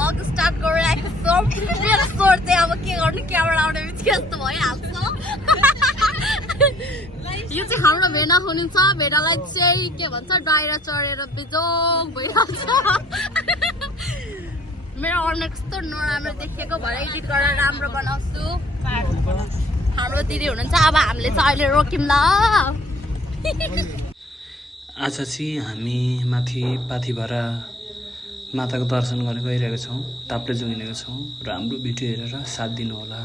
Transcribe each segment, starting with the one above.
vlog start गरिरहेको छौँ मेरो स्वर चाहिँ अब के गर्नु क्यामेरा आउने बित्तिकै यस्तो भइहाल्छ यो चाहिँ हाम्रो भेना हुनुहुन्छ भेनालाई चाहिँ के भन्छ डाइरा चढेर बिजोङ भइहाल्छ मेरो अनुहार कस्तो नराम्रो देखेको भएर एडिट गरेर राम्रो बनाउँछु हाम्रो दिदी हुनुहुन्छ अब हामीले चाहिँ अहिले रोक्यौँ ल आज चाहिँ हामी माथि पाथिभरा माताको दर्शन गर्न गइरहेको छौँ ताप्लेजुङ हिँडेको छौँ र हाम्रो भिडियो हेरेर साथ दिनु होला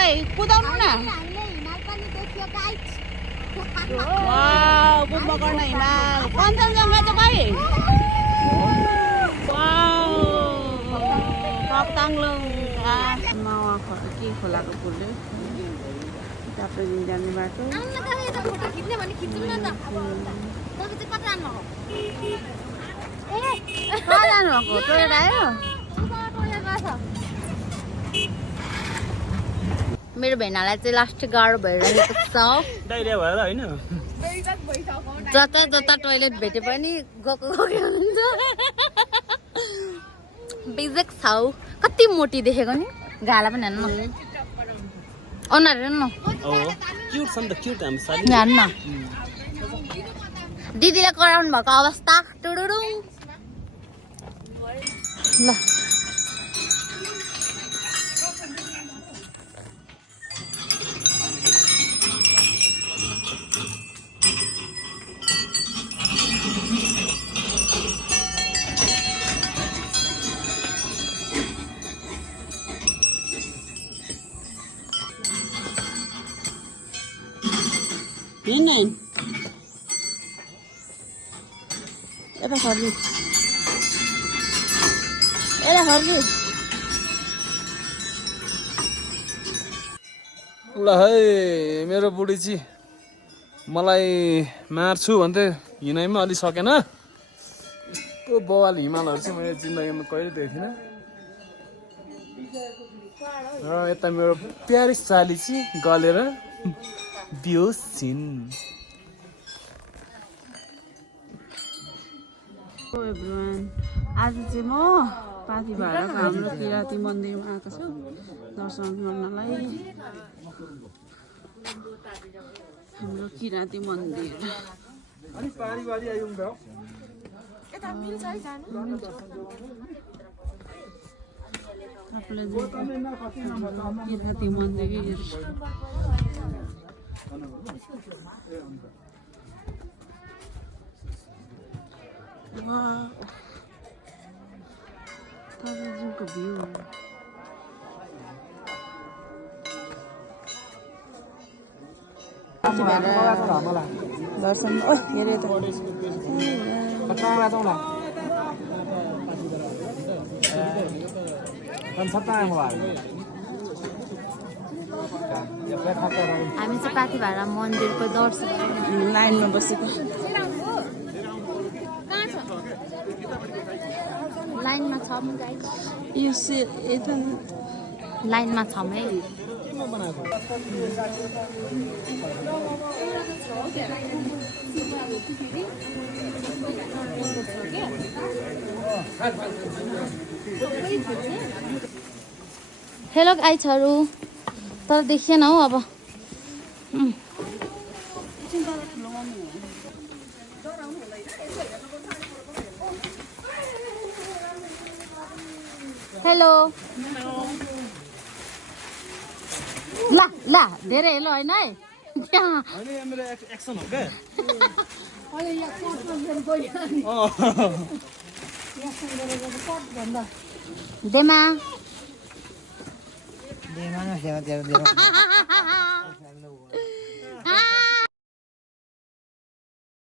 भाइ कुदाउनु न कुम्भकर्ण हिमाल कञ्चनजङ्घा चाहिँ के खोलाको पुल ताप्लेजुङ जाने बाटो जानुभएको टोयलेट आयो मेरो भेनालाई चाहिँ लास्ट गाह्रो भइरहेको छ जता जता टोयलेट भेटे पनि गएको हुनुहुन्छ बिजेक छाउ कति मोटी देखेको नि गाला पनि हेर्नु अनुहार हेर्नु हेर्नु दिदीले कराउनु भएको अवस्था टुडुडुङ ल यता फर्की ल है मेरो बुढी चाहिँ मलाई मार्छु भन्थे हिँडाइमा अलि सकेन यस्तो बवाल हिमालहरू चाहिँ मैले जिन्दगीमा कहिले देखेको थिइनँ र यता मेरो प्यारी साली चाहिँ गलेर बियोस छिन् आज चाहिँ म पाथिभराको हाम्रो किराती मन्दिरमा आएको छु दर्शन गर्नलाई हाम्रो किराती मन्दिर किराती मन्दिर ताप्लेजुङको भ्यू दर्शन हेरे त हामी चाहिँ पाथिभरा मन्दिरको दर्शन लाइनमा बसेको लाइनमा छौँ गाइस यो से यता लाइनमा छौँ है हेलो गाइसहरू तर देखिएन हौ अब हेलो ला ला धेरै हेलो होइन है त्यहाँ मेरो एक्सन हो क्या देमा